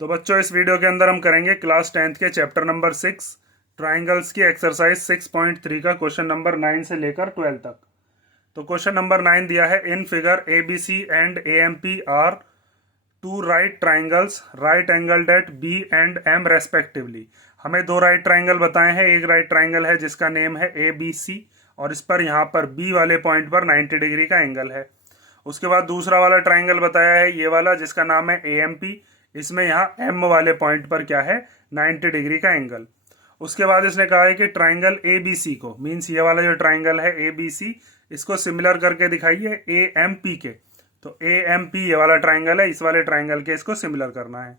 तो बच्चों इस वीडियो के अंदर हम करेंगे क्लास 10th के चैप्टर नंबर 6 ट्राइंगल्स की एक्सरसाइज 6.3 का क्वेश्चन नंबर 9 से लेकर 12 तक। तो क्वेश्चन नंबर 9 दिया है, in figure A B C and A M P are two right triangles right angled at B and M respectively. हमें दो राइट ट्राइंगल बताए हैं। एक राइट ट्राइंगल है जिसका नेम है ए बी सी और इस पर यहाँ पर बी वाले पॉइंट पर 90 डिग्री का एंगल है। उसके बाद दूसरा वाला ट्राइंगल बताया है ये वाला जिसका नाम है ए एम पी। इसमें यहाँ एम वाले पॉइंट पर क्या है, 90 डिग्री का एंगल। उसके बाद इसने कहा है कि ट्राइंगल ए बी सी को, मीन्स ये वाला जो ट्राइंगल है ए बी सी, इसको सिमिलर करके दिखाइए ए एम पी के। तो ए एम पी ये वाला ट्राइंगल है, इस वाले ट्राइंगल के इसको सिमिलर करना है।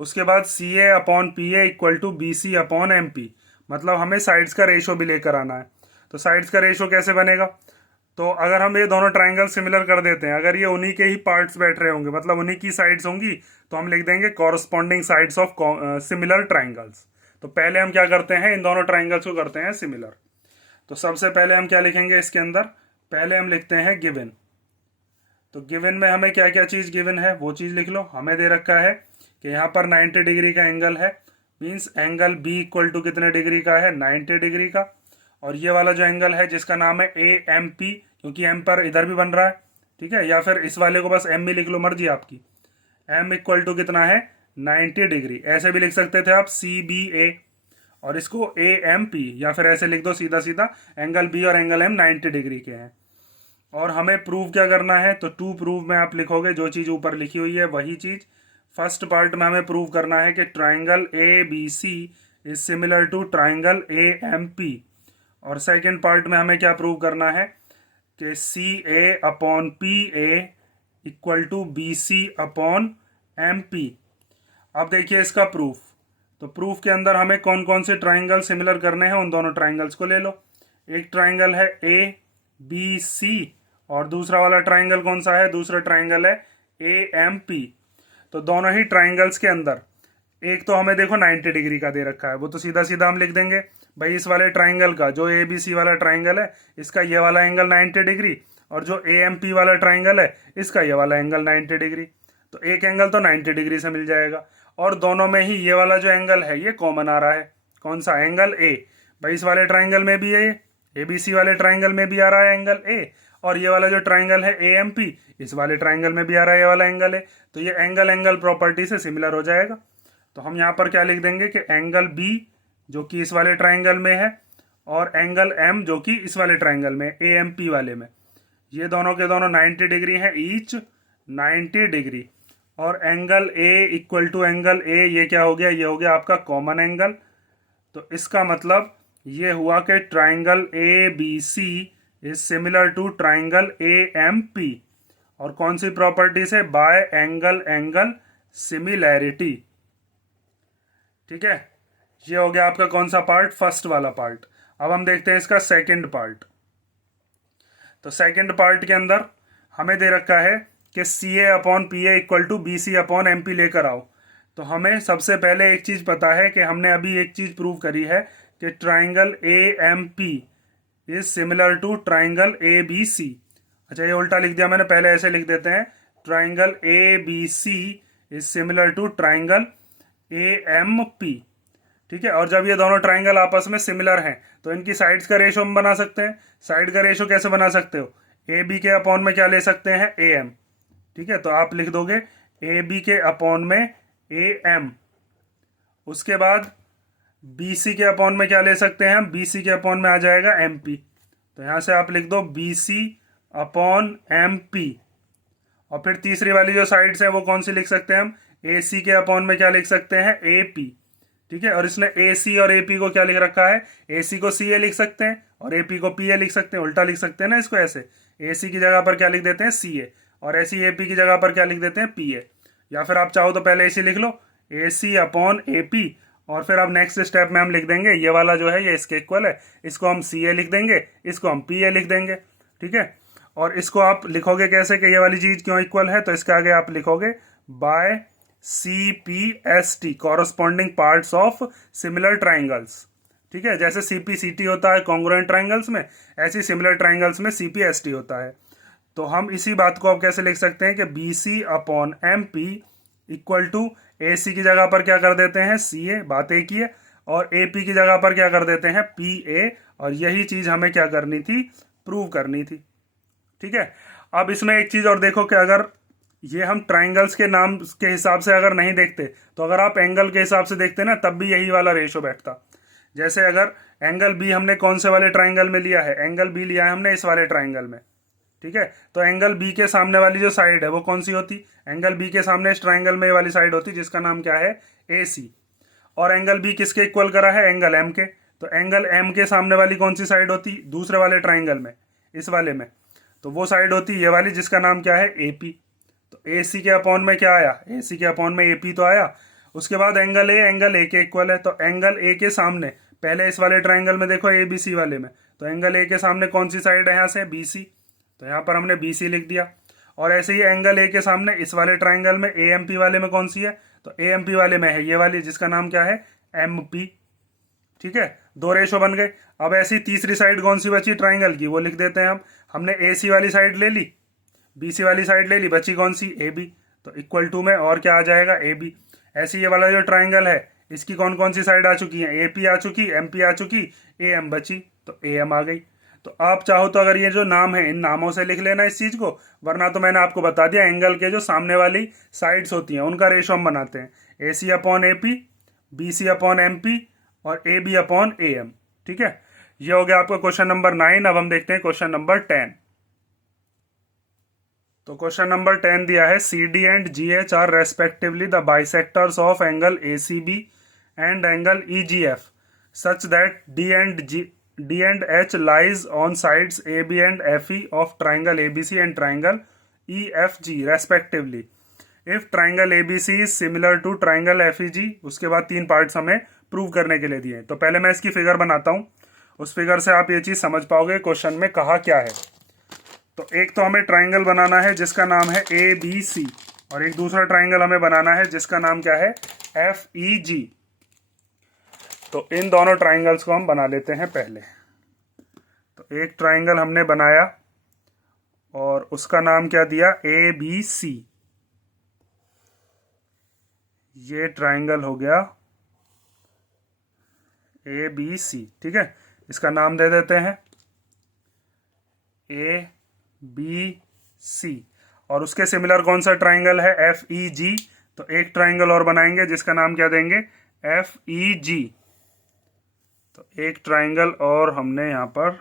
उसके बाद C A upon P A equal to B C upon M P, मतलब हमें साइड्स का रेशो भी लेकर आना है। तो साइड्स का रेशो कैसे बनेगा, तो अगर हम ये दोनों ट्राइंगल सिमिलर कर देते हैं, अगर ये उन्हीं के ही पार्ट्स बैठ रहे होंगे, मतलब उन्हीं की साइड्स होंगी, तो हम लिख देंगे corresponding sides of similar triangles. तो पहले हम क्या करते हैं, इन दोनों ट्राइंगल्स को करते हैं सिमिलर। तो सबसे पहले हम क्या लिखेंगे इसके अंदर, पहले हम लिखते हैं गिवन। तो गिवन में हमें क्या क्या चीज़ गिवन है वो चीज़ लिख लो। हमें दे रखा है कि यहाँ पर 90 डिग्री का एंगल है, means angle B equal to कितने डिग्री का है, 90 डिग्री का। और ये वाला जो एंगल है जिसका नाम है ए एम पी, क्योंकि एम पर इधर भी बन रहा है, ठीक है, या फिर इस वाले को बस एम भी लिख लो, मर्जी आपकी। एम इक्वल टू कितना है, 90 डिग्री। ऐसे भी लिख सकते थे आप सी बी ए और इसको ए एम पी, या फिर ऐसे लिख दो सीधा सीधा, एंगल बी और एंगल एम 90 डिग्री के हैं। और हमें प्रूव क्या करना है, तो टू प्रूव में आप लिखोगे जो चीज़ ऊपर लिखी हुई है वही चीज़। फर्स्ट पार्ट में हमें प्रूव करना है कि triangle A B C is similar to triangle A M P. और सेकेंड पार्ट में हमें क्या प्रूव करना है कि C A upon P A equal to B C upon M P. अब देखिए इसका प्रूफ। तो प्रूफ के अंदर हमें कौन कौन से ट्राइंगल सिमिलर करने हैं, उन दोनों ट्राइंगल्स को ले लो। एक ट्राइंगल है ए बी सी और दूसरा वाला ट्राइंगल कौन सा है, दूसरा ट्राइंगल है ए एम पी। तो दोनों ही ट्राइंगल्स के अंदर एक तो हमें देखो 90 डिग्री का दे रखा है, वो तो सीधा सीधा हम लिख देंगे भाई इस वाले ट्राइंगल का, जो ए बी सी वाला ट्राइंगल है इसका ये वाला एंगल 90 डिग्री, और जो ए एम पी वाला ट्राइंगल है इसका ये वाला एंगल 90 डिग्री। तो एक एंगल तो 90 डिग्री से मिल जाएगा। और दोनों में ही ये वाला जो एंगल है ये कॉमन आ रहा है, कौन सा, एंगल ए। भाई इस वाले ट्राइंगल में भी है, ए बी सी वाले ट्राइंगल में भी आ रहा है एंगल ए, और ये वाला जो ट्राइंगल है ए एम पी, इस वाले ट्राइंगल में भी आ रहा है ये वाला एंगल है। तो ये एंगल एंगल प्रॉपर्टी से सिमिलर हो जाएगा। तो हम यहाँ पर क्या लिख देंगे कि एंगल बी जो कि इस वाले ट्राइंगल में है, और एंगल एम जो कि इस वाले ट्राइंगल में ए एम पी वाले में, ये दोनों के दोनों 90 डिग्री हैं, ईच 90 डिग्री। और angle A equal to angle A, ये क्या हो गया, ये हो गया आपका कॉमन एंगल। तो इसका मतलब ये हुआ कि triangle A B C is similar to triangle A M P. और कौन सी प्रॉपर्टी से, बाय एंगल एंगल सिमिलैरिटी। ठीक है, ये हो गया आपका कौन सा पार्ट, फर्स्ट वाला पार्ट। अब हम देखते हैं इसका सेकंड पार्ट। तो सेकंड पार्ट के अंदर हमें दे रखा है कि C A upon P A equal to B C upon M P लेकर आओ। तो हमें सबसे पहले एक चीज़ पता है कि हमने अभी एक चीज़ प्रूव करी है कि triangle A M P is similar to triangle A B C. अच्छा ये उल्टा लिख दिया मैंने, पहले ऐसे लिख देते हैं, triangle A B C is similar to triangle A M P. ठीक है, और जब ये दोनों ट्राइंगल आपस में सिमिलर हैं तो इनकी साइड्स का रेशो हम बना सकते हैं। साइड का रेशो कैसे बना सकते हो, ए बी के अपॉन में क्या ले सकते हैं, ए एम। ठीक है, तो आप लिख दोगे ए बी के अपॉन में ए एम। उसके बाद बी सी के अपॉन में क्या ले सकते हैं हम, बी सी के अपॉन में आ जाएगा एम पी। तो यहाँ से आप लिख दो B C upon M P. और फिर तीसरी वाली जो साइड्स हैं वो कौन सी लिख सकते हैं हम, ए सी के अपॉन में क्या लिख सकते हैं, ए पी। ठीक है, और इसने ए सी और ए पी को क्या लिख रखा है, ए सी को सी ए लिख सकते हैं और ए पी को पी ए लिख सकते हैं, उल्टा लिख सकते हैं ना इसको, ऐसे ए सी की जगह पर क्या लिख देते हैं, सी ए, और ऐसी ए पी की जगह पर क्या लिख देते हैं, पी ए। या फिर आप चाहो तो पहले ए सी लिख लो, ए सी अपॉन ए पी, और फिर अब नेक्स्ट स्टेप में हम लिख देंगे ये वाला जो है ये इसके इक्वल है, इसको हम सी ए लिख देंगे, इसको हम पी ए लिख देंगे। ठीक है, और इसको आप लिखोगे कैसे कि ये वाली चीज़ क्यों इक्वल है, तो इसके आगे आप लिखोगे by C P S T, corresponding parts of similar triangles. ठीक है, जैसे सी पी सी टी होता है कॉन्ग्रुएंट ट्राइंगल्स में, ऐसी सिमिलर ट्राइंगल्स में सी पी एस टी होता है। तो हम इसी बात को अब कैसे लिख सकते हैं कि B C upon M P equal to A C की जगह पर क्या कर देते हैं सी ए, बात एक ही है, और ए पी की जगह पर क्या कर देते हैं पी ए, और यही चीज हमें क्या करनी थी, प्रूव करनी थी। ठीक है। अब इसमें एक चीज और देखो कि अगर ये हम ट्राइंगल्स के नाम के हिसाब से अगर नहीं देखते, तो अगर आप एंगल के हिसाब से देखते ना, तब भी यही वाला रेशो बैठता। जैसे अगर एंगल बी हमने कौन से वाले ट्राइंगल में लिया है, एंगल बी लिया है हमने इस वाले ट्राइंगल में। ठीक है। तो एंगल बी के सामने वाली जो साइड है वो कौन सी होती, एंगल बी के सामने इस ट्राइंगल में ये वाली साइड होती, जिसका नाम क्या है ए सी। और एंगल बी किसके इक्वल करा है, एंगल एम के। तो एंगल एम के सामने वाली कौन सी साइड होती, दूसरे वाले ट्राइंगल में, इस वाले में, तो वो साइड होती ये वाली, जिसका नाम क्या है ए पी। तो ए सी के अपॉन में क्या आया, ए सी के अपॉन में ए पी तो आया। उसके बाद एंगल ए के इक्वल है, तो एंगल ए के सामने, पहले इस वाले ट्राइंगल में देखो ए बी सी वाले में, तो एंगल ए के सामने कौन सी साइड है यहाँ से, बी सी, तो यहाँ पर हमने बी सी लिख दिया। और ऐसे ही एंगल ए के सामने इस वाले ट्राइंगल में ए एम पी वाले में कौन सी है, तो ए एम पी वाले में है ये वाली, जिसका नाम क्या है एम पी। ठीक है, दो रेशो बन गए। अब ऐसी तीसरी साइड कौन सी बची ट्राइंगल की, वो लिख देते हैं हम। हमने ए सी वाली साइड ले ली, बी सी वाली साइड ले ली, बची कौन सी ए बी, तो इक्वल टू में और क्या आ जाएगा ए बी। ऐसे ये वाला जो ट्राइंगल है इसकी कौन कौन सी साइड आ चुकी है, ए पी आ चुकी, एम पी आ चुकी, ए एम बची, तो ए एम आ गई। तो आप चाहो तो अगर ये जो नाम है इन नामों से लिख लेना इस चीज को, वरना तो मैंने आपको बता दिया एंगल के जो सामने वाली साइड्स होती हैं उनका रेशो हम बनाते हैं, A C upon A P, B C upon M P, और A B upon A M. ठीक है, ये हो गया आपका क्वेश्चन नंबर 9। अब हम देखते हैं क्वेश्चन नंबर 10। तो क्वेश्चन नंबर 10 दिया है, C D and G H are respectively the bisectors of angle A C B and angle E G F such that D and H lies on sides A B and F E of triangle A B C and triangle E F G respectively. If triangle A B C is similar to triangle F E G, उसके बाद 3 parts हमें prove करने के लिए दिए। तो पहले मैं इसकी फिगर बनाता हूँ, उस फिगर से आप ये चीज़ समझ पाओगे क्वेश्चन में कहा क्या है। तो एक तो हमें ट्राइंगल बनाना है जिसका नाम है ए बी सी, और एक दूसरा ट्राइंगल हमें बनाना है जिसका नाम क्या है एफ ई जी। तो इन दोनों ट्राइंगल्स को हम बना लेते हैं पहले। तो एक ट्राइंगल हमने बनाया और उसका नाम क्या दिया, ए बी सी। ये ट्राइंगल हो गया ए बी सी। ठीक है, इसका नाम दे देते हैं ए बी सी। और उसके सिमिलर कौन सा ट्राइंगल है, एफ ई जी। तो एक ट्राइंगल और बनाएंगे जिसका नाम क्या देंगे, एफ ई जी। तो एक ट्राइंगल और हमने यहाँ पर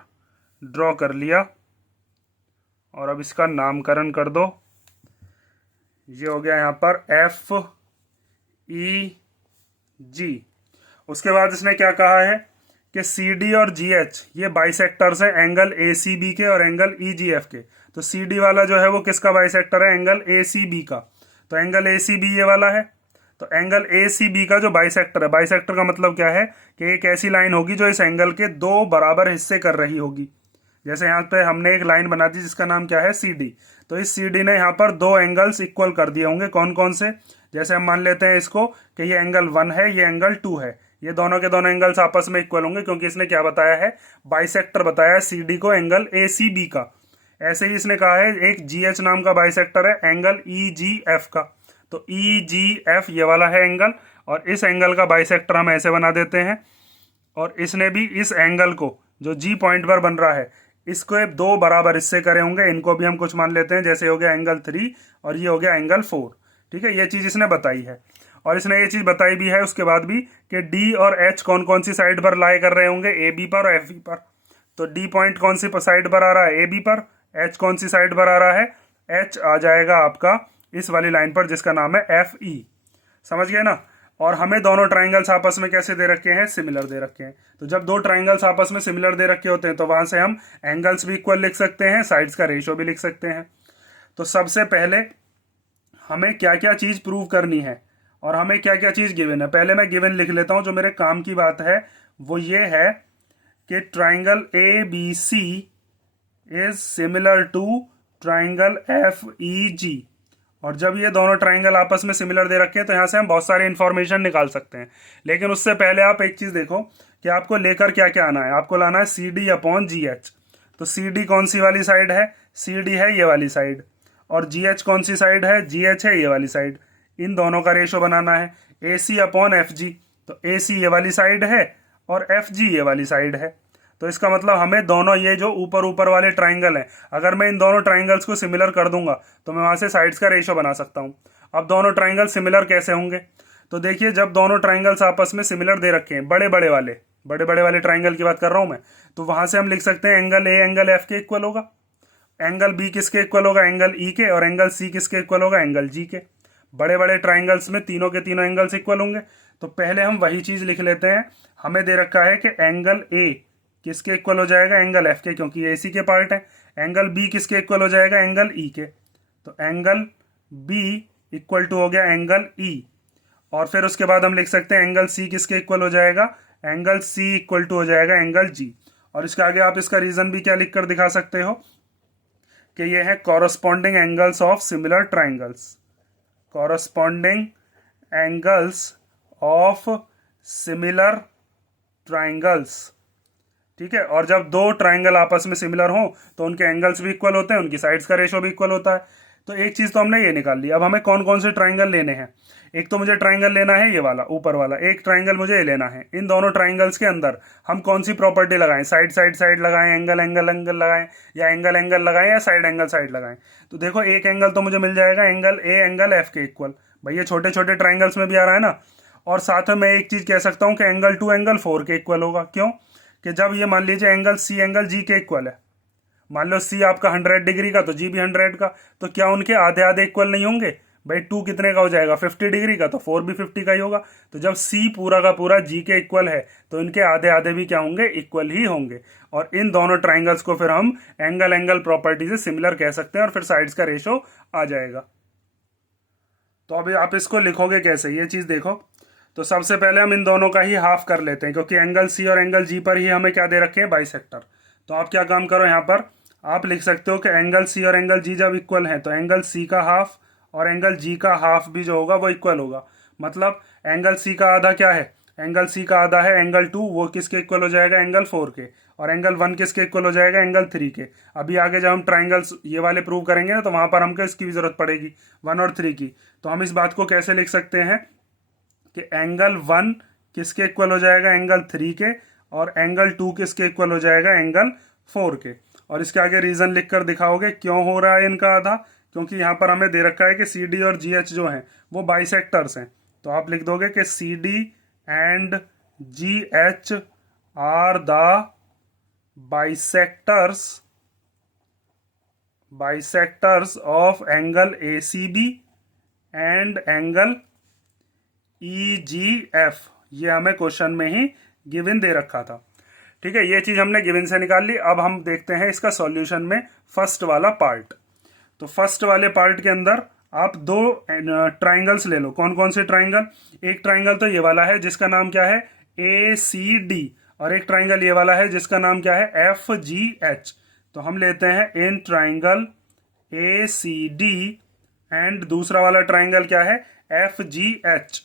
ड्रॉ कर लिया, और अब इसका नामकरण कर दो। ये हो गया यहाँ पर एफ ई जी। उसके बाद इसने क्या कहा है कि सी डी और जी एच ये बाइसेक्टर्स हैं एंगल ए सी बी के और एंगल ई जी एफ के। तो सी डी वाला जो है वो किसका बाइसेक्टर है, एंगल ए सी बी का। तो एंगल ए सी बी ये वाला है। तो एंगल ए सी बी का जो बाइसेक्टर है, बाइसेक्टर का मतलब क्या है कि एक ऐसी लाइन होगी जो इस एंगल के 2 बराबर हिस्से कर रही होगी। जैसे यहाँ पे हमने एक लाइन बना दी जिसका नाम क्या है सी डी। तो इस सी डी ने यहाँ पर 2 एंगल्स इक्वल कर दिए होंगे। कौन कौन से, जैसे हम मान लेते हैं इसको कि ये एंगल 1 है, ये एंगल 2 है। ये दोनों के दोनों एंगल्स आपस में इक्वल होंगे, क्योंकि इसने क्या बताया है, बाइसेक्टर बताया है सी डी को एंगल ए सी बी का। ऐसे ही इसने कहा है एक जी एच नाम का बाइसेक्टर है एंगल ई जी एफ का। तो ई जी एफ ये वाला है एंगल, और इस एंगल का बाइसेक्टर हम ऐसे बना देते हैं। और इसने भी इस एंगल को जो जी पॉइंट पर बन रहा है इसको 2 बराबर हिस्से करे होंगे। इनको भी हम कुछ मान लेते हैं, जैसे हो गया एंगल 3 और ये हो गया एंगल 4। ठीक है, ये चीज़ इसने बताई है। और इसने ये चीज़ बताई भी है उसके बाद भी कि डी और एच कौन कौन सी साइड पर लाई कर रहे होंगे, ए बी पर और एफ ई पर। तो डी पॉइंट कौन सी साइड पर आ रहा है, ए बी पर। एच कौन सी साइड पर आ रहा है, एच आ जाएगा आपका इस वाली लाइन पर जिसका नाम है एफ ई। समझ गए ना। और हमें दोनों ट्राइंगल्स आपस में कैसे दे रखे हैं, सिमिलर दे रखे हैं। तो जब 2 ट्राइंगल्स आपस में सिमिलर दे रखे होते हैं तो वहां से हम एंगल्स भी इक्वल लिख सकते हैं, साइड्स का रेशियो भी लिख सकते हैं। तो सबसे पहले हमें क्या क्या चीज़ प्रूव करनी है और हमें क्या क्या चीज़ गिवन है, पहले मैं गिवन लिख लेता हूं। जो मेरे काम की बात है वो ये है कि triangle A B C is similar to triangle F E G. और जब ये दोनों ट्राइंगल आपस में सिमिलर दे रखे हैं तो यहाँ से हम बहुत सारी इंफॉर्मेशन निकाल सकते हैं। लेकिन उससे पहले आप एक चीज़ देखो कि आपको लेकर क्या क्या आना है। आपको लाना है C D upon G H. तो सी डी कौन सी वाली साइड है, सी डी है ये वाली साइड। और जी एच कौन सी साइड है, जी एच है ये वाली साइड। इन दोनों का रेशो बनाना है, ए सी अपॉन एफ जी। तो ए सी ये वाली साइड है और एफ जी ये वाली साइड है। तो इसका मतलब हमें दोनों ये जो ऊपर ऊपर वाले ट्राइंगल हैं, अगर मैं इन दोनों ट्राइंगल्स को सिमिलर कर दूंगा तो मैं वहां से साइड्स का रेशो बना सकता हूं। अब दोनों ट्राइंगल सिमिलर कैसे होंगे? तो देखिए, जब दोनों ट्राइंगल्स आपस में सिमिलर दे रखे हैं, बड़े बड़े वाले ट्राइंगल की बात कर रहा हूं मैं, तो वहां से हम लिख सकते हैं एंगल ए एंगल एफ के इक्वल होगा, एंगल बी किसके इक्वल होगा? एंगल ई के, और एंगल सी किसके इक्वल होगा? एंगल जी के। बड़े बड़े ट्राइंगल्स में तीनों के तीनों एंगल्स इक्वल होंगे। तो पहले हम वही चीज लिख लेते हैं। हमें दे रखा है कि एंगल ए किसके इक्वल हो जाएगा? एंगल एफ के, क्योंकि ए सी के पार्ट है। एंगल बी किसके इक्वल हो जाएगा? एंगल ई के। तो एंगल बी इक्वल टू हो गया एंगल ई। और फिर उसके बाद हम लिख सकते हैं एंगल सी किसके इक्वल हो जाएगा? एंगल सी इक्वल टू हो जाएगा एंगल जी। और इसके आगे आप इसका रीजन भी क्या लिख कर दिखा सकते हो कि ये है corresponding angles of similar triangles. Corresponding angles of similar triangles. ठीक है। और जब दो ट्राइंगल आपस में सिमिलर हो तो उनके एंगल्स भी इक्वल होते हैं, उनकी साइड्स का रेशो भी इक्वल होता है। तो एक चीज तो हमने ये निकाल ली। अब हमें कौन कौन से ट्राइंगल लेने हैं? एक तो मुझे ट्राइंगल लेना है ये वाला ऊपर वाला, एक ट्राइंगल मुझे ये लेना है। इन दोनों ट्राइंगल्स के अंदर हम कौन सी प्रॉपर्टी लगाएं? साइड साइड साइड लगाएं, एंगल एंगल एंगल लगाएं, या एंगल एंगल लगाएं, या साइड एंगल साइड लगाएं? तो देखो, एक एंगल तो मुझे मिल जाएगा एंगल ए एंगल एफ के इक्वल। भाई ये छोटे छोटे ट्राइंगल्स में भी आ रहा है ना। और साथ में मैं एक चीज कह सकता हूँ कि एंगल 2 एंगल 4 के इक्वल होगा। क्यों? कि जब ये मान लीजिए एंगल सी एंगल जी के इक्वल है, मान लो सी आपका 100 डिग्री का तो जी भी 100 का, तो क्या उनके आधे आधे इक्वल नहीं होंगे? भाई 2 कितने का हो जाएगा? 50 डिग्री का, तो 4 भी 50 का ही होगा। तो जब सी पूरा का पूरा जी के इक्वल है तो इनके आधे आधे भी क्या होंगे? इक्वल ही होंगे। और इन दोनों ट्राइंगल्स को फिर हम एंगल एंगल प्रॉपर्टी से सिमिलर कह सकते हैं, और फिर साइड्स का रेशो आ जाएगा। तो अभी आप इसको लिखोगे कैसे, ये चीज देखो। तो सबसे पहले हम इन दोनों का ही हाफ कर लेते हैं, क्योंकि एंगल सी और एंगल जी पर ही हमें क्या दे रखे हैं? बाइसेक्टर। तो आप क्या काम करो, यहाँ पर आप लिख सकते हो कि एंगल सी और एंगल जी जब इक्वल हैं तो एंगल सी का हाफ और एंगल जी का हाफ भी जो होगा वो इक्वल होगा। मतलब एंगल सी का आधा क्या है? एंगल सी का आधा है एंगल 2, वो किसके इक्वल हो जाएगा? एंगल 4 के। और एंगल 1 किसके इक्वल हो जाएगा? एंगल 3 के। अभी आगे जब हम ट्राइंगल्स ये वाले प्रूव करेंगे ना, तो वहां पर हमको इसकी भी जरूरत पड़ेगी 1 और 3 की। तो हम इस बात को कैसे लिख सकते हैं कि एंगल 1 किसके इक्वल हो जाएगा? एंगल 3 के। और एंगल 2 किसके इक्वल हो जाएगा? एंगल 4 के। और इसके आगे रीजन लिखकर दिखाओगे क्यों हो रहा है इनका आधा। क्योंकि यहाँ पर हमें दे रखा है कि सी डी और जी एच जो हैं वो बाइसेक्टर्स हैं। तो आप लिख दोगे कि C D and G H are the bisectors of angle A C B and angle E G F. ये हमें क्वेश्चन में ही गिवन दे रखा था। ठीक है, ये चीज हमने गिवन से निकाल ली। अब हम देखते हैं इसका सॉल्यूशन में फर्स्ट वाला पार्ट। तो फर्स्ट वाले पार्ट के अंदर आप दो ट्राइंगल्स ले लो। कौन कौन से ट्राइंगल? एक ट्राइंगल तो ये वाला है जिसका नाम क्या है? ए सी डी। और एक ट्राइंगल ये वाला है जिसका नाम क्या है? F G H. तो हम लेते हैं इन triangle A C D and दूसरा वाला ट्राइंगल क्या है? F G H.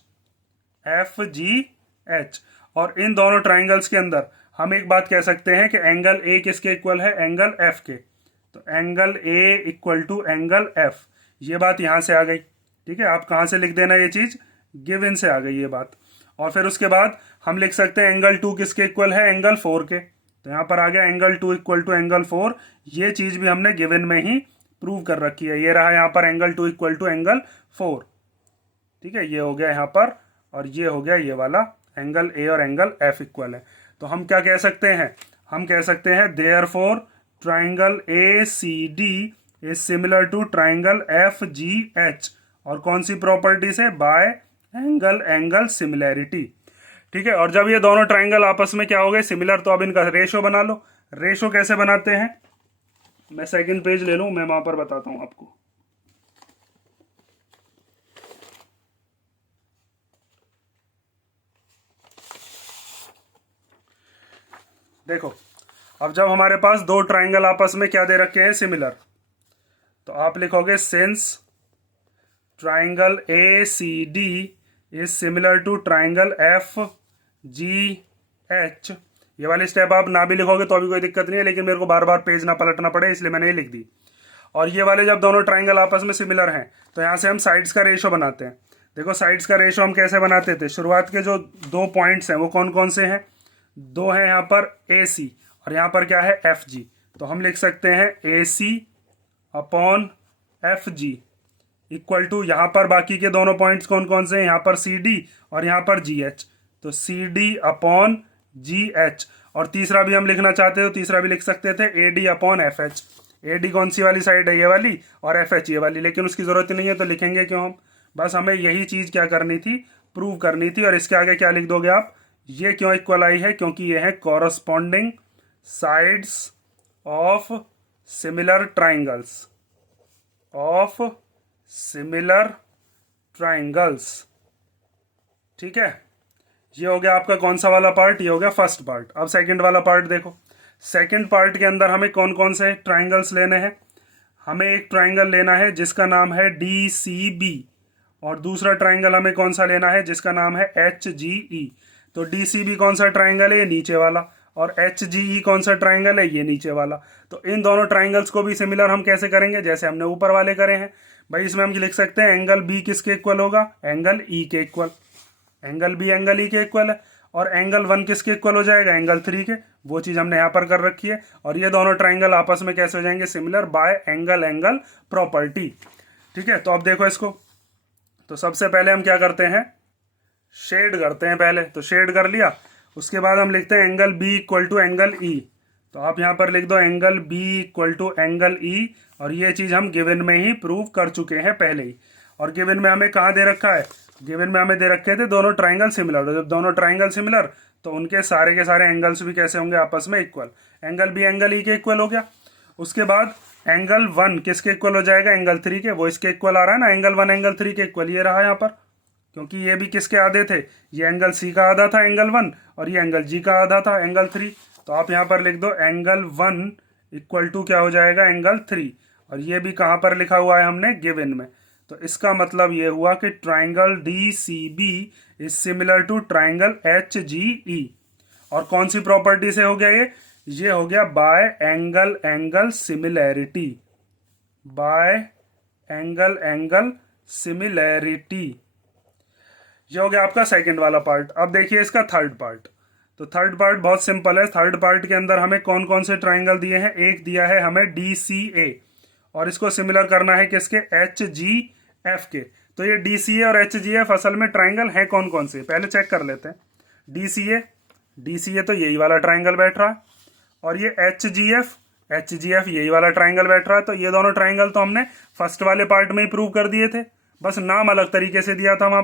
F G H. और इन दोनों ट्राइंगल्स के अंदर हम एक बात कह सकते हैं कि एंगल ए किसके इक्वल है? एंगल एफ के। तो angle A equal to angle F. ये बात यहां से आ गई। ठीक है, आप कहां से लिख देना ये चीज? गिवन से आ गई ये बात। और फिर उसके बाद हम लिख सकते हैं एंगल 2 किसके इक्वल है? एंगल 4 के। तो यहां पर आ गया एंगल 2 इक्वल टू एंगल 4। ये चीज भी हमने गिवन में ही प्रूव कर रखी है। ये रहा यहां पर एंगल 2 इक्वल टू एंगल 4। ठीक है, ये हो गया यहां पर, और ये हो गया ये वाला एंगल ए और एंगल एफ इक्वल है। तो हम क्या कह सकते हैं? हम कह सकते हैं therefore triangle A C D is similar to triangle F G H. और कौन सी प्रॉपर्टी से? By angle angle similarity. ठीक है, और जब ये दोनों ट्राइंगल आपस में क्या हो गए? सिमिलर, तो अब इनका रेशो बना लो। रेशो कैसे बनाते हैं? मैं सेकंड पेज ले लूं, मैं वहां पर बताता हूं आपको। देखो, अब जब हमारे पास दो ट्राइंगल आपस में क्या दे रखे हैं? सिमिलर। तो आप लिखोगे since triangle A C D is similar to triangle F G H. ये वाली स्टेप आप ना भी लिखोगे तो अभी कोई दिक्कत नहीं है, लेकिन मेरे को बार बार पेज ना पलटना पड़े इसलिए मैंने ये लिख दी। और ये वाले जब दोनों ट्राइंगल आपस में सिमिलर हैं तो यहां से हम साइड्स का रेशो बनाते हैं। देखो साइड्स का रेशो हम कैसे बनाते थे, शुरुआत के जो 2 पॉइंट्स हैं वो कौन कौन से हैं, 2 हैं यहाँ पर ए सी और यहाँ पर क्या है एफ जी। तो हम लिख सकते हैं A C upon F G equal to, यहाँ पर बाकी के दोनों पॉइंट्स कौन कौन से हैं, यहाँ पर सी डी और यहाँ पर जी एच, तो C D upon G H. और तीसरा भी हम लिखना चाहते तो तीसरा भी लिख सकते थे ए D upon F H. A D कौन सी वाली साइड है, ये वाली, और एफ एच ये वाली, लेकिन उसकी जरूरत नहीं है तो लिखेंगे क्यों हम, बस हमें यही चीज क्या करनी थी, प्रूव करनी थी। और इसके आगे क्या लिख दोगे आप, ये क्यों इक्वल आई है, क्योंकि ये है corresponding sides of similar triangles, of similar triangles. ठीक है, ये हो गया आपका कौन सा वाला पार्ट, ये हो गया फर्स्ट पार्ट। अब सेकंड वाला पार्ट देखो, सेकंड पार्ट के अंदर हमें कौन कौन से ट्राइंगल्स लेने हैं, हमें एक ट्राइंगल लेना है जिसका नाम है डी सी बी, और दूसरा ट्राइंगल हमें कौन सा लेना है जिसका नाम है एच जी ई। तो डी सी बी कौन सा ट्राइंगल है, ये नीचे वाला, और एच जी ई कौन सा ट्राइंगल है, ये नीचे वाला। तो इन दोनों ट्राइंगल्स को भी सिमिलर हम कैसे करेंगे, जैसे हमने ऊपर वाले करे हैं भाई। इसमें हम लिख सकते हैं एंगल बी किसके इक्वल होगा, एंगल ई के equal, angle B angle E के इक्वल है। और एंगल 1 किसके इक्वल हो जाएगा, एंगल 3 के, वो चीज हमने यहाँ पर कर रखी है। और ये दोनों ट्राइंगल आपस में कैसे हो जाएंगे, similar by angle angle property. ठीक है, तो अब देखो इसको, तो सबसे पहले हम क्या करते हैं, शेड करते हैं पहले। तो शेड कर लिया, उसके बाद हम लिखते हैं angle B equal to angle E. तो आप यहाँ पर लिख दो angle B equal to angle E, और ये चीज हम गिवन में ही प्रूव कर चुके हैं पहले ही। और गिवन में हमें कहाँ दे रखा है, गिवन में हमें दे रखे थे दोनों ट्राइंगल सिमिलर। तो जब दोनों ट्राइंगल सिमिलर तो उनके सारे के सारे एंगल्स भी कैसे होंगे, आपस में equal. Angle B angle E के इक्वल हो गया। उसके बाद एंगल 1 किसके इक्वल हो जाएगा, एंगल 3 के, वो इसके इक्वल आ रहा है ना, एंगल 1 एंगल 3 के इक्वल ये रहा यहाँ पर, क्योंकि ये भी किसके आधे थे, ये एंगल सी का आधा था एंगल 1, और ये एंगल जी का आधा था एंगल 3। तो आप यहाँ पर लिख दो एंगल 1 इक्वल टू क्या हो जाएगा, एंगल 3, और ये भी कहाँ पर लिखा हुआ है हमने, गिवन में। तो इसका मतलब ये हुआ कि triangle D C B is similar to triangle H G E. और कौन सी प्रॉपर्टी से हो गया ये हो गया bye angle angle similarity, bye angle angle similarity. ये हो गया आपका सेकंड वाला पार्ट। अब देखिए इसका थर्ड पार्ट। तो थर्ड पार्ट बहुत सिंपल है। थर्ड पार्ट के अंदर हमें कौन कौन से ट्राइंगल दिए हैं, एक दिया है हमें डी सी ए, और इसको सिमिलर करना है किसके, एच जी एफ के। तो ये डी सी ए और एच जी एफ असल में ट्राइंगल हैं कौन कौन से, पहले चेक कर लेते हैं। डी सी ए तो यही वाला ट्राइंगल बैठ रहा है, और ये एच जी एफ यही वाला ट्राइंगल बैठ रहा है। तो ये दोनों ट्राइंगल तो हमने फर्स्ट वाले पार्ट में ही प्रूव कर दिए थे, बस नाम अलग तरीके से दिया था। वहां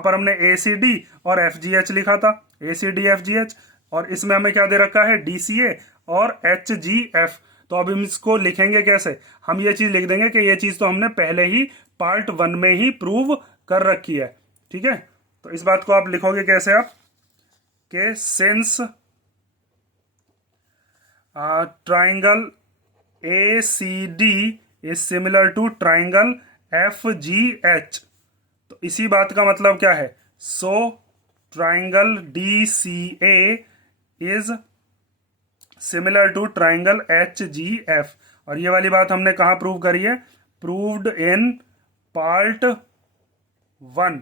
पर हमने ए सी डी और एफ जी एच लिखा था, A C D F G H. और इसमें हमें क्या दे रखा है, डी सी ए और एच जी एफ। तो अब हम इसको लिखेंगे कैसे, हम ये चीज लिख देंगे कि ये चीज तो हमने पहले ही पार्ट 1 में ही प्रूव कर रखी है। ठीक है, तो इस बात को आप लिखोगे कैसे, आप के since triangle A C D is similar to triangle F G H. तो इसी बात का मतलब क्या है, so triangle D C A is similar to triangle H G F. और ये वाली बात हमने कहाँ प्रूव करी है, proved in part 1,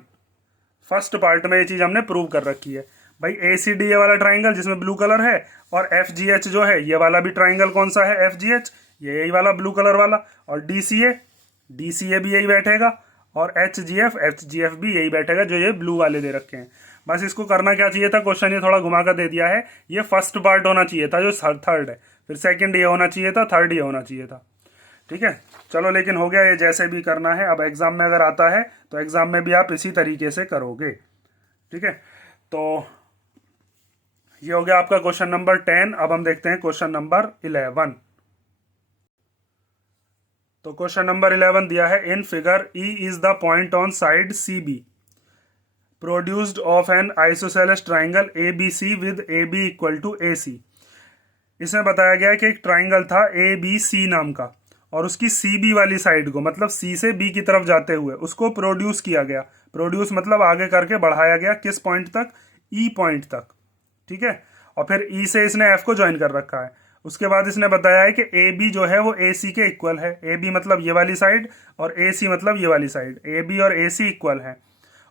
first part में ये चीज हमने प्रूव कर रखी है। भाई ए सी डी ए वाला ट्राइंगल जिसमें ब्लू कलर है, और एफ जी एच जो है ये वाला भी ट्राइंगल कौन सा है, एफ जी एच, ये यही वाला ब्लू कलर वाला। और डी सी ए भी यही बैठेगा, और एच जी एफ भी यही बैठेगा जो ये ब्लू वाले दे रखे हैं। बस इसको करना क्या चाहिए था, क्वेश्चन ये थोड़ा घुमा कर दे दिया है, ये फर्स्ट पार्ट होना चाहिए था जो थर्ड है, फिर सेकंड ये होना चाहिए था, थर्ड ये होना चाहिए था। ठीक है, चलो लेकिन हो गया, ये जैसे भी करना है। अब एग्जाम में अगर आता है तो एग्जाम में भी आप इसी तरीके से करोगे। ठीक है, तो ये हो गया आपका क्वेश्चन नंबर 10। अब हम देखते हैं क्वेश्चन नंबर 11। तो क्वेश्चन नंबर 11 दिया है, in figure E is the point on side C B produced of an isosceles triangle A B C with A B equal to A C. इसमें बताया गया है कि एक ट्राइंगल था ए बी सी नाम का, और उसकी सी बी वाली साइड को, मतलब सी से बी की तरफ जाते हुए उसको प्रोड्यूस किया गया। प्रोड्यूस मतलब आगे करके बढ़ाया गया, किस पॉइंट तक, ई पॉइंट तक। ठीक है, और फिर ई से इसने एफ को ज्वाइन कर रखा है। उसके बाद इसने बताया है कि ए बी जो है वो ए सी के इक्वल है। ए बी मतलब ये वाली साइड, और ए सी मतलब ये वाली साइड, ए बी और ए सी इक्वल है।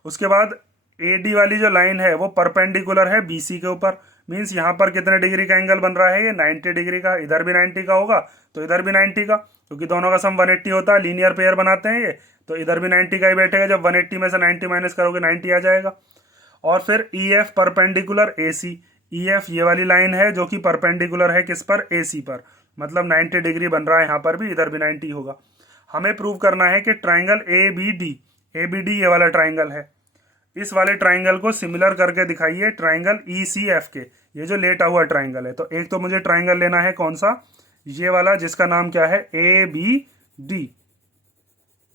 उसके बाद ए डी वाली जो लाइन है वो परपेंडिकुलर है बी सी के ऊपर, मीन्स यहाँ पर कितने डिग्री का एंगल बन रहा है, ये 90 डिग्री का। इधर भी 90 का होगा तो इधर भी 90 का, क्योंकि दोनों का सम 180 होता है, लीनियर पेयर बनाते हैं ये, तो इधर भी 90 का ही बैठेगा। जब 180 में से 90 माइनस करोगे 90 आ जाएगा। और फिर E F perpendicular A C, E F ये वाली लाइन है जो कि परपेंडिकुलर है किस पर, ए सी पर, मतलब 90 डिग्री बन रहा है यहाँ पर भी, इधर भी 90 होगा। हमें प्रूव करना है कि triangle A B D, A B D ये वाला ट्राइंगल है, इस वाले ट्राइंगल को सिमिलर करके दिखाइए ट्राइंगल ई सी एफ के, ये जो लेटा हुआ ट्राइंगल है। तो एक तो मुझे ट्राइंगल लेना है कौन सा, ये वाला जिसका नाम क्या है, ए बी डी,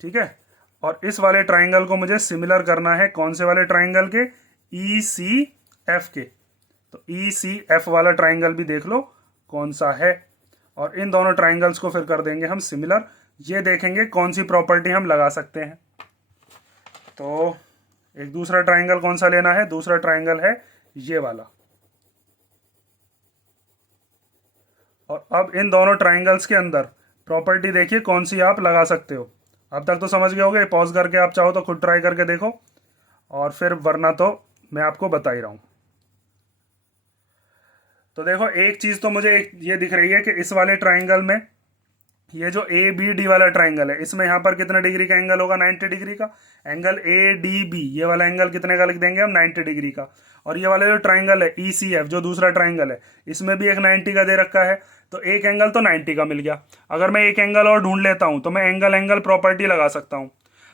ठीक है। और इस वाले ट्राइंगल को मुझे सिमिलर करना है कौन से वाले ट्राइंगल के, ई सी एफ के। तो ई सी एफ वाला ट्राइंगल भी देख लो कौन सा है, और इन दोनों ट्राइंगल्स को फिर कर देंगे हम सिमिलर। ये देखेंगे कौन सी प्रॉपर्टी हम लगा सकते हैं। तो एक दूसरा ट्राइंगल कौन सा लेना है, दूसरा ट्राइंगल है ये वाला। और अब इन दोनों ट्राइंगल्स के अंदर प्रॉपर्टी देखिए कौन सी आप लगा सकते हो। अब तक तो समझ गए होगे, पॉज करके आप चाहो तो खुद ट्राई करके देखो, और फिर वरना तो मैं आपको बता ही रहा हूं। तो देखो एक चीज तो मुझे ये दिख रही है कि इस वाले ट्राइंगल में ये जो ए बी डी वाला ट्राइंगल है, इसमें यहाँ पर कितने डिग्री का एंगल होगा, 90 डिग्री का। एंगल ए डी बी ये वाला एंगल कितने का लिख देंगे हम, 90 डिग्री का। और ये वाला जो ट्राइंगल है ई सी एफ जो दूसरा ट्राइंगल है, इसमें भी एक 90 का दे रखा है, तो एक एंगल तो 90 का मिल गया। अगर मैं एक एंगल और ढूंढ लेता हूं तो मैं एंगल एंगल प्रॉपर्टी लगा सकता हूं।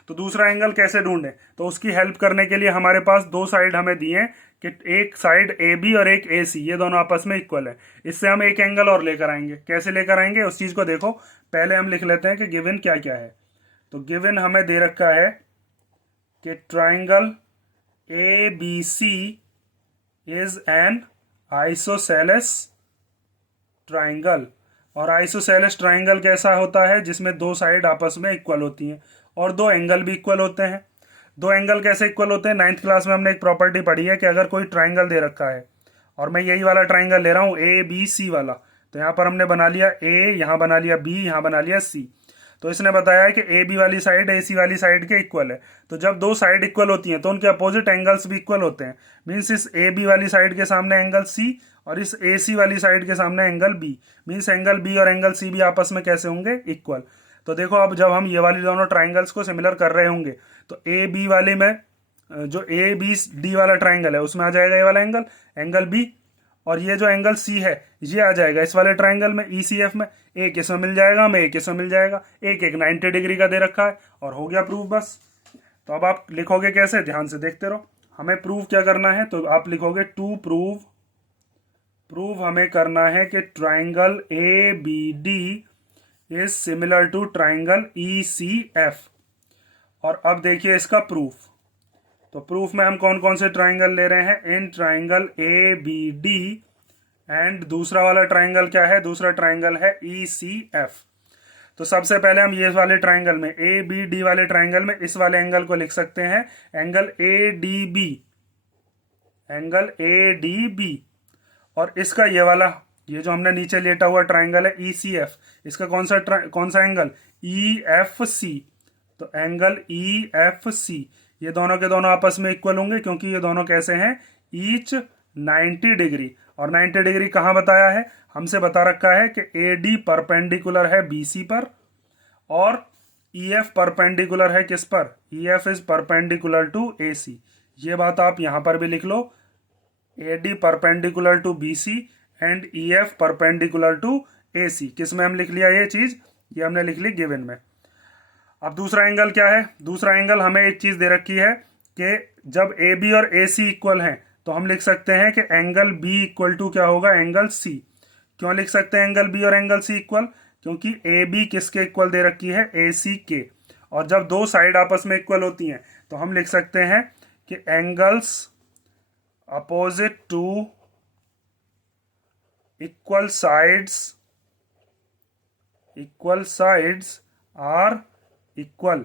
तो दूसरा एंगल कैसे ढूंढें, तो उसकी हेल्प करने के लिए हमारे पास दो साइड हमें दिए हैं कि एक साइड ए बी और एक ए सी, ये दोनों आपस में इक्वल है। इससे हम एक एंगल और लेकर आएंगे। कैसे लेकर आएंगे उस चीज को देखो, पहले हम लिख लेते हैं कि गिवन क्या क्या है। तो गिवन हमें दे रखा है कि triangle A B C is an isosceles triangle. और आइसोसेलेस ट्राइंगल कैसा होता है, जिसमें दो साइड आपस में इक्वल होती हैं और दो एंगल भी इक्वल होते हैं। दो एंगल कैसे इक्वल होते हैं, 9th क्लास में हमने एक प्रॉपर्टी पढ़ी है कि अगर कोई ट्राइंगल दे रखा है और मैं यही वाला ट्राइंगल ले रहा हूं ए बी सी वाला, तो यहाँ पर हमने बना लिया ए, यहाँ बना लिया बी, यहाँ बना लिया सी। तो इसने बताया है कि ए बी वाली साइड ए सी वाली साइड के इक्वल है। तो जब दो साइड इक्वल होती हैं तो उनके अपोजिट एंगल्स भी इक्वल होते हैं। मीन्स इस ए बी वाली साइड के सामने एंगल सी और इस ए सी वाली साइड के सामने angle B, means angle B और एंगल सी भी आपस में कैसे होंगे, इक्वल। तो देखो अब जब हम ये वाली दोनों ट्राइंगल्स को सिमिलर कर रहे होंगे तो ए बी वाले में जो ए बी डी वाला ट्राइंगल है उसमें आ जाएगा ये वाला एंगल, एंगल बी। और ये जो एंगल सी है ये आ जाएगा इस वाले ट्राइंगल में ई सी एफ में। एक इसमें मिल जाएगा, हमें एक इसमें मिल जाएगा, एक एक 90 डिग्री का दे रखा है और हो गया प्रूफ बस। तो अब आप लिखोगे कैसे, ध्यान से देखते रहो। हमें प्रूफ क्या करना है, तो आप लिखोगे टू प्रूव हमें करना है कि triangle A B D is similar to triangle E C F. और अब देखिए इसका प्रूफ। तो प्रूफ में हम कौन कौन से ट्राइंगल ले रहे हैं, इन triangle A B D and दूसरा वाला ट्राइंगल क्या है, दूसरा ट्राइंगल है ई सी एफ। तो सबसे पहले हम ये वाले ट्राइंगल में ए बी डी वाले ट्राइंगल में इस वाले एंगल को लिख सकते हैं angle A D B, angle A D B. और इसका ये वाला, ये जो हमने नीचे लेटा हुआ ट्राइंगल है ई सी एफ, इसका कौन सा एंगल, ई एफ सी। तो एंगल ई एफ सी ये दोनों के दोनों आपस में इक्वल होंगे क्योंकि ये दोनों कैसे हैं, ईच 90 डिग्री। और 90 डिग्री कहाँ बताया है, हमसे बता रखा है कि ए डी परपेंडिकुलर है बी सी पर और ई एफ परपेंडिकुलर है किस पर, E F is perpendicular to A C. ये बात आप यहां पर भी लिख लो, A D perpendicular to B C and E F perpendicular to A C. किस में हम लिख लिया ये चीज, ये हमने लिख ली गिवन में। अब दूसरा एंगल क्या है, दूसरा एंगल हमें एक चीज दे रखी है कि जब ए बी और ए सी इक्वल हैं तो हम लिख सकते हैं कि एंगल बी इक्वल टू क्या होगा, एंगल सी। क्यों लिख सकते हैं एंगल बी और एंगल सी इक्वल, क्योंकि ए बी किसके इक्वल दे रखी है, ए सी के। और जब दो साइड आपस में इक्वल होती हैं तो हम लिख सकते हैं कि angles opposite to equal sides are equal.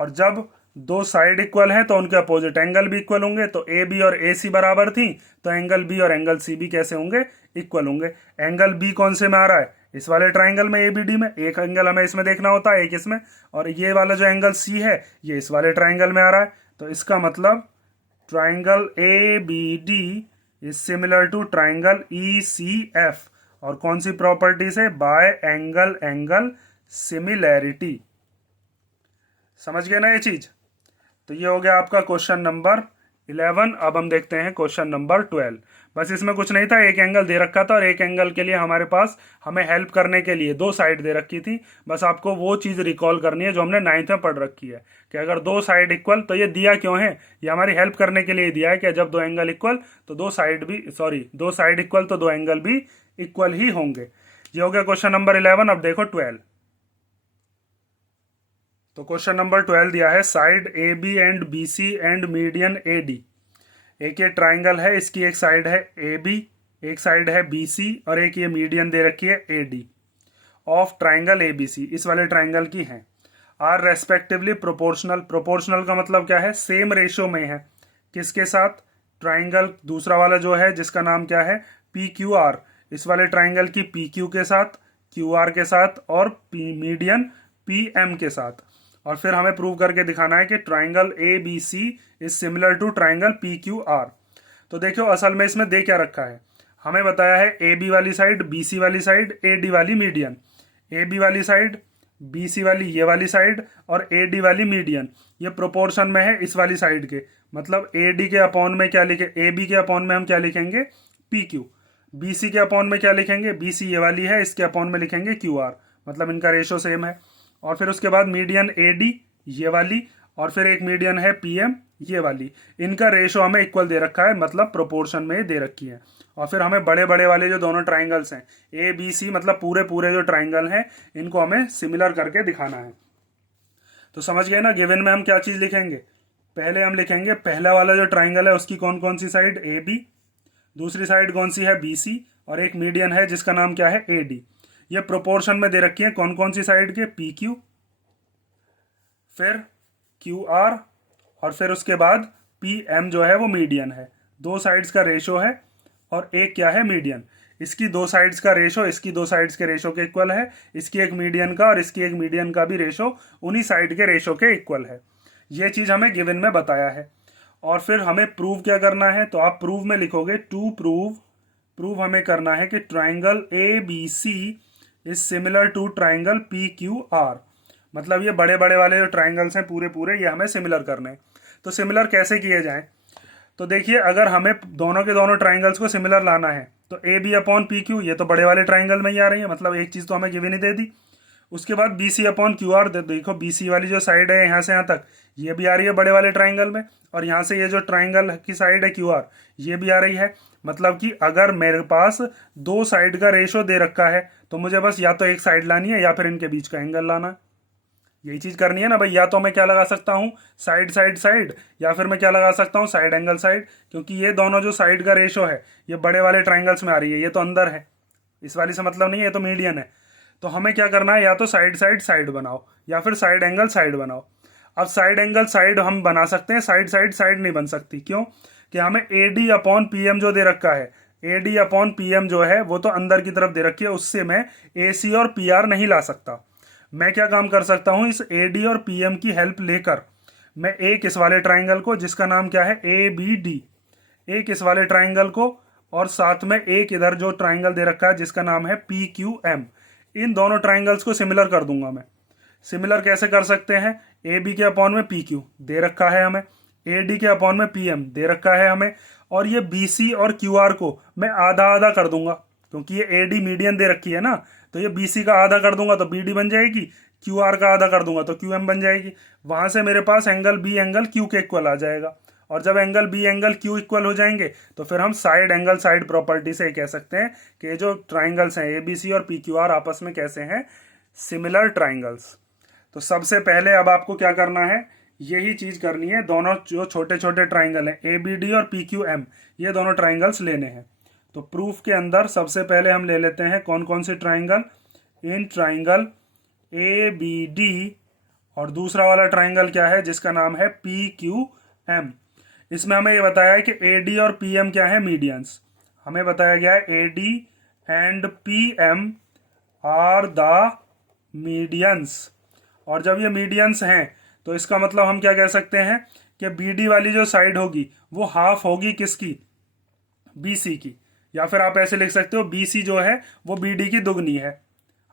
और जब दो साइड इक्वल हैं तो उनके अपोजिट एंगल भी इक्वल होंगे। तो ए बी और ए सी बराबर थी तो एंगल बी और एंगल सी भी कैसे होंगे, इक्वल होंगे। एंगल बी कौन से में आ रहा है, इस वाले ट्राइंगल में ए बी डी में, एक एंगल हमें इसमें देखना होता है एक इसमें। और ये वाला जो एंगल सी है ये इस वाले ट्राइंगल में आ रहा है। तो इसका मतलब triangle A B D is similar to triangle E C F. और कौन सी प्रॉपर्टी से? By angle angle similarity. समझ गए ना ये चीज? तो ये हो गया आपका क्वेश्चन नंबर 11। अब हम देखते हैं क्वेश्चन नंबर 12। बस इसमें कुछ नहीं था, एक एंगल दे रखा था और एक एंगल के लिए हमारे पास हमें हेल्प करने के लिए दो साइड दे रखी थी। बस आपको वो चीज़ रिकॉल करनी है जो हमने 9th में पढ़ रखी है कि अगर दो साइड इक्वल, तो ये दिया क्यों है? ये हमारी हेल्प करने के लिए दिया है कि जब दो एंगल इक्वल तो दो साइड भी, सॉरी, दो साइड इक्वल तो दो एंगल भी इक्वल ही होंगे। ये हो गया क्वेश्चन नंबर 11। अब देखो 12। तो क्वेश्चन नंबर 12 दिया है side A B and B C and median A D. एक ये ट्राइंगल है, इसकी एक साइड है ए बी, एक साइड है बी सी और एक ये मीडियन दे रखी है A D of triangle A B C. इस वाले ट्राइंगल की हैं आर रेस्पेक्टिवली प्रोपोर्शनल। प्रोपोर्शनल का मतलब क्या है? सेम रेशियो में है। किसके साथ? ट्राइंगल दूसरा वाला जो है जिसका नाम क्या है? P Q are. इस वाले ट्राइंगल की पी क्यू के साथ, क्यू आर के साथ और मीडियन पी एम के साथ। और फिर हमें प्रूव करके दिखाना है कि triangle A B C is similar to triangle P Q R. तो देखो असल में इसमें दे क्या रखा है? हमें बताया है ए बी वाली साइड, बी सी वाली साइड, ए डी वाली मीडियन। ए बी वाली साइड, बी सी वाली ये वाली साइड और ए डी वाली मीडियन, ये प्रोपोर्शन में है इस वाली साइड के। मतलब ए डी के अपॉन में क्या लिखे? ए बी के अपॉन में हम क्या लिखेंगे? P Q. बी सी के अपॉन में क्या लिखेंगे? बी सी ये वाली है, इसके अपॉन में लिखेंगे क्यू आर। मतलब इनका रेशो सेम है। और फिर उसके बाद मीडियन ए डी ये वाली और फिर एक मीडियन है पी एम ये वाली। इनका रेशो हमें इक्वल दे रखा है, मतलब प्रोपोर्शन में दे रखी है। और फिर हमें बड़े बड़े वाले जो दोनों ट्राइंगल्स हैं ए बी सी, मतलब पूरे पूरे जो ट्राइंगल हैं, इनको हमें सिमिलर करके दिखाना है। तो समझ गए ना? गिवन में हम क्या चीज लिखेंगे? पहले हम लिखेंगे पहला वाला जो ट्राइंगल है उसकी कौन कौन सी साइड? A B. दूसरी साइड कौन सी है? B C. और एक मीडियन है जिसका नाम क्या है? A D. ये प्रोपोर्शन में दे रखी है कौन कौन सी साइड के? पी क्यू, फिर क्यू आर और फिर उसके बाद पी एम जो है वो मीडियन है। दो साइड्स का रेशो है और एक क्या है? मीडियन। इसकी दो साइड्स का रेशो इसकी दो साइड्स के रेशो के इक्वल है। इसकी एक मीडियन का और इसकी एक मीडियन का भी रेशो उन्हीं साइड के रेशो के इक्वल है। ये चीज हमें गिवन में बताया है। और फिर हमें प्रूव क्या करना है? तो आप प्रूव में लिखोगे टू प्रूव हमें करना है कि triangle A B C is similar to triangle P Q R. मतलब ये बड़े बड़े वाले जो ट्राइंगल्स हैं पूरे पूरे, ये हमें सिमिलर करने हैं। तो सिमिलर कैसे किए जाएं? तो देखिए, अगर हमें दोनों के दोनों ट्राइंगल्स को सिमिलर लाना है तो A B upon P Q, ये तो बड़े वाले ट्राइंगल में ही आ रही है, मतलब एक चीज तो हमें गिवन ही दे दी। उसके बाद B C upon Q R, देखो बी सी वाली जो साइड है यहाँ से यहाँ तक, ये भी आ रही है बड़े वाले ट्राइंगल में। और यहाँ से ये जो ट्राइंगल की साइड है क्यू आर, ये भी आ रही है। मतलब कि अगर मेरे पास दो साइड का रेशो दे रखा है तो मुझे बस या तो एक साइड लानी है या फिर इनके बीच का एंगल लाना है। यही चीज करनी है ना भाई। या तो मैं क्या लगा सकता हूँ? साइड साइड साइड, या फिर मैं क्या लगा सकता हूँ? Side angle side. क्योंकि ये दोनों जो साइड का रेशो है ये बड़े वाले ट्राइंगल्स में आ रही है, ये तो अंदर है, इस वाली से मतलब नहीं है, ये तो मीडियन है। तो हमें क्या करना है? या तो साइड साइड साइड बनाओ या फिर साइड एंगल साइड बनाओ। अब साइड एंगल साइड हम बना सकते हैं, साइड साइड साइड नहीं बन सकती। क्यों? कि हमें A D upon P M जो दे रखा है, A D upon P M जो है वो तो अंदर की तरफ दे रखी है, उससे मैं ए सी और पी आर नहीं ला सकता। मैं क्या काम कर सकता हूं? इस ए डी और पी एम की हेल्प लेकर मैं एक इस वाले ट्राइंगल को जिसका नाम क्या है? ए बी डी, एक इस वाले ट्राइंगल को और साथ में एक इधर जो ट्राइंगल दे रखा है जिसका नाम है पी क्यू एम, इन दोनों ट्राइंगल्स को सिमिलर कर दूंगा मैं। सिमिलर कैसे कर सकते हैं? ए बी के अपॉन में पी क्यू दे रखा है हमें, ए डी के अपॉन में पी एम दे रखा है हमें, और ये बी सी और क्यू आर को मैं आधा आधा कर दूंगा क्योंकि ये ए डी मीडियन दे रखी है ना। तो ये बी सी का आधा कर दूंगा तो बी डी बन जाएगी, क्यू आर का आधा कर दूंगा तो क्यू एम बन जाएगी। वहां से मेरे पास एंगल बी एंगल क्यू के इक्वल आ जाएगा। और जब angle B angle Q equal हो जाएंगे तो फिर हम साइड एंगल साइड प्रॉपर्टी से कह सकते हैं कि ये जो ट्राइंगल्स हैं ए बी सी और पी क्यू आर आपस में कैसे हैं? Similar triangles. तो सबसे पहले अब आपको क्या करना है? यही चीज करनी है। दोनों जो छोटे छोटे ट्राइंगल हैं ए बी डी और पी क्यू एम, ये दोनों ट्राइंगल्स लेने हैं। तो प्रूफ के अंदर सबसे पहले हम ले लेते हैं कौन कौन से ट्राइंगल? इन ट्राइंगल ए बी डी और दूसरा वाला ट्राइंगल क्या है जिसका नाम है पी क्यू एम। इसमें हमें ये बताया है कि ए डी और पी एम क्या है? मीडियंस। हमें बताया गया है A D and P M are the medians. और जब ये मीडियंस हैं तो इसका मतलब हम क्या कह सकते हैं कि BD वाली जो साइड होगी वो हाफ होगी किसकी, BC की। या फिर आप ऐसे लिख सकते हो BC जो है वो BD की दुगनी है।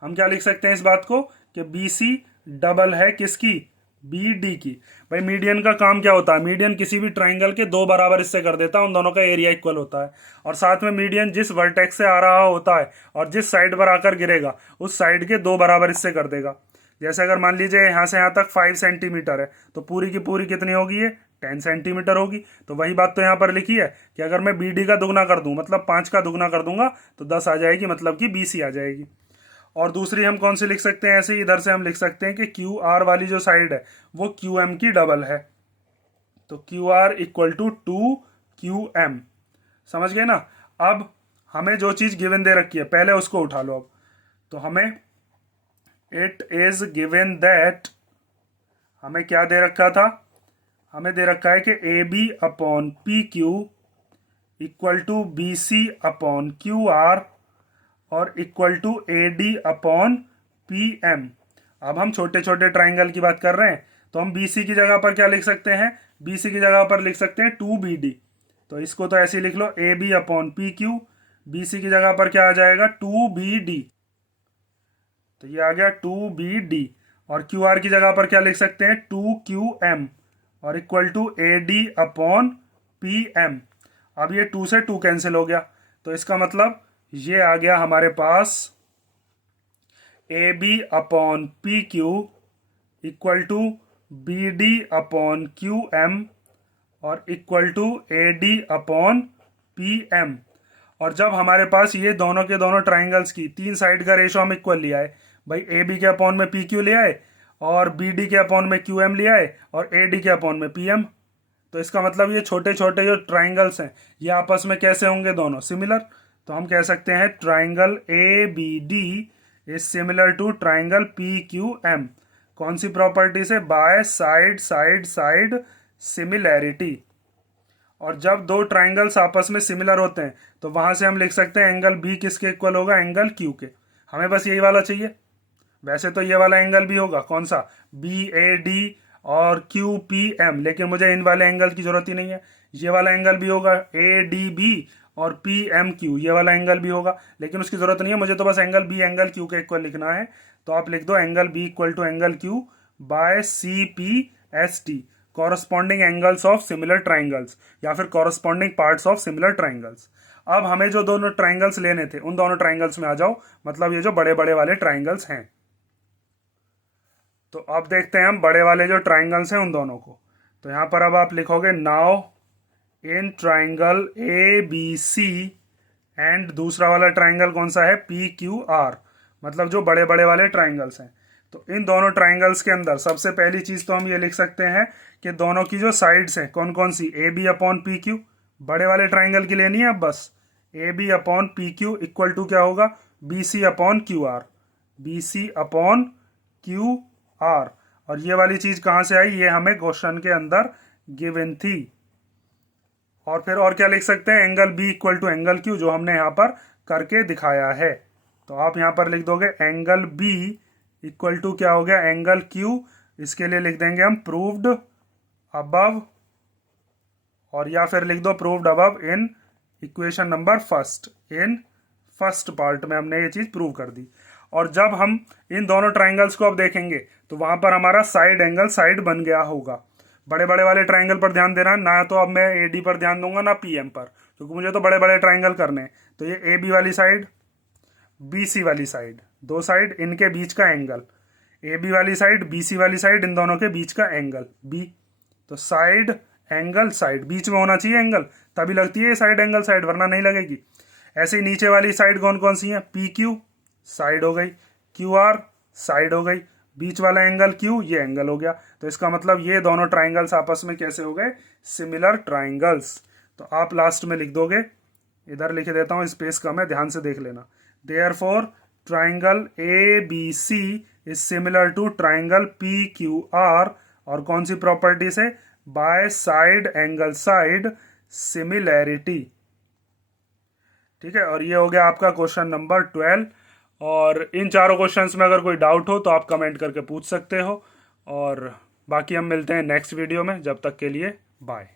हम क्या लिख सकते हैं इस बात को कि BC डबल है किसकी, BD की। भाई मीडियन का काम क्या होता है, मीडियन किसी भी ट्राइंगल के दो बराबर हिस्से कर देता है, उन दोनों का एरिया इक्वल होता है। और साथ में मीडियन जिस वर्टेक्स से आ रहा होता है और जिस साइड पर आकर गिरेगा उस साइड के दो बराबर हिस्से कर देगा। जैसे अगर मान लीजिए यहाँ से यहाँ तक 5 सेंटीमीटर है तो पूरी की पूरी कितनी होगी, ये 10 सेंटीमीटर होगी। तो वही बात तो यहाँ पर लिखी है कि अगर मैं BD का दुगना कर दूं, मतलब 5 का दुगना कर दूंगा तो 10 आ जाएगी, मतलब कि BC आ जाएगी। और दूसरी हम कौन सी लिख सकते हैं, ऐसे ही इधर से हम लिख सकते हैं कि QR वाली जो साइड है वो QM की डबल है। तो QR इक्वल टू 2QM। समझ गए ना। अब हमें जो चीज गिवन दे रखी है पहले उसको उठा लो। अब तो हमें इट इज गिवन दैट, हमें क्या दे रखा था, हमें दे रखा है कि AB upon PQ equal to BC upon QR और equal to AD upon PM। अब हम छोटे छोटे ट्राइंगल की बात कर रहे हैं तो हम BC की जगह पर क्या लिख सकते हैं, BC की जगह पर लिख सकते हैं 2BD। तो इसको तो ऐसे ही लिख लो AB अपॉन PQ, BC की जगह पर क्या आ जाएगा 2BD। तो ये आ गया 2BD। और QR की जगह पर क्या लिख सकते हैं 2QM और equal to AD upon PM। अब ये 2 से 2 कैंसिल हो गया तो इसका मतलब ये आ गया हमारे पास AB upon PQ equal to BD upon QM और equal to AD upon PM। और जब हमारे पास ये दोनों के दोनों ट्राइंगल्स की तीन साइड का रेशो हम इक्वल लिया है, भाई AB के अपॉन में PQ ले आए और BD के अपॉन में QM ले आए और AD के अपॉन में PM। तो इसका मतलब ये छोटे छोटे जो ट्राइंगल्स हैं ये आपस में कैसे होंगे, दोनों सिमिलर। तो हम कह सकते हैं triangle ABD is similar to triangle PQM। कौन सी प्रॉपर्टी से, by side side side similarity. और जब दो ट्राइंगल्स आपस में सिमिलर होते हैं तो वहां से हम लिख सकते हैं एंगल B किसके इक्वल होगा, एंगल Q के। हमें बस यही वाला चाहिए। वैसे तो ये वाला एंगल भी होगा, कौन सा, BAD और QPM, लेकिन मुझे इन वाले एंगल की जरूरत ही नहीं है। ये वाला एंगल भी होगा ADB और PMQ, ये वाला एंगल भी होगा, लेकिन उसकी जरूरत नहीं है मुझे। तो बस एंगल B एंगल Q के इक्वल लिखना है। तो आप लिख दो angle B equal to angle Q by CPST, corresponding angles of similar triangles या फिर corresponding parts of similar triangles. अब हमें जो दोनों ट्राइंगल्स लेने थे उन दोनों ट्राइंगल्स में आ जाओ, मतलब ये जो बड़े बड़े वाले ट्राइंगल्स हैं। तो अब देखते हैं हम बड़े वाले जो ट्राइंगल्स हैं उन दोनों को। तो यहां पर अब आप लिखोगे now in triangle ABC and दूसरा वाला ट्राइंगल कौन सा है, PQR, मतलब जो बड़े बड़े वाले ट्राइंगल्स हैं। तो इन दोनों ट्राइंगल्स के अंदर सबसे पहली चीज तो हम ये लिख सकते हैं कि दोनों की जो साइड्स हैं कौन कौन सी, AB अपॉन PQ, बड़े वाले ट्राइंगल की लेनी है। अब बस AB upon PQ equal to क्या होगा, BC upon QR, BC upon QR। और ये वाली चीज कहां से आई, ये हमें क्वेश्चन के अंदर गिवन थी। और फिर और क्या लिख सकते हैं, angle B equal to angle Q, जो हमने यहाँ पर करके दिखाया है। तो आप यहाँ पर लिख दोगे एंगल B इक्वल टू क्या हो गया, एंगल Q। इसके लिए लिख देंगे हम प्रूव्ड अबव, और या फिर लिख दो proved above in equation number first. In first part में हमने ये चीज प्रूव कर दी। और जब हम इन दोनों ट्राइंगल्स को अब देखेंगे तो वहां पर हमारा साइड एंगल साइड बन गया होगा। बड़े बड़े वाले ट्राइंगल पर ध्यान देना ना, तो अब मैं AD पर ध्यान दूंगा ना PM पर, क्योंकि मुझे तो बड़े बड़े ट्राइंगल करने हैं। तो ये AB वाली साइड, BC वाली साइड, दो साइड, इनके बीच का एंगल, AB वाली साइड, BC वाली साइड, इन दोनों के बीच का एंगल B। तो साइड एंगल साइड, बीच में होना चाहिए एंगल, तभी लगती है साइड एंगल साइड, वरना नहीं लगेगी। ऐसे ही नीचे वाली साइड कौन कौन सी है, PQ साइड हो गई, QR साइड हो गई, बीच वाला एंगल Q ये एंगल हो गया। तो इसका मतलब ये दोनों ट्राइंगल्स आपस में कैसे हो गए, सिमिलर ट्राइंगल्स। तो आप लास्ट में लिख दोगे, इधर लिख देता हूं, स्पेस कम है ध्यान से देख लेना। Therefore triangle ABC is similar to triangle PQR, और कौन सी प्रॉपर्टी से, by side angle side similarity. ठीक है, और ये हो गया आपका क्वेश्चन नंबर 12। और इन चारों क्वेश्चंस में अगर कोई डाउट हो तो आप कमेंट करके पूछ सकते हो। और बाकी हम मिलते हैं नेक्स्ट वीडियो में, जब तक के लिए बाय।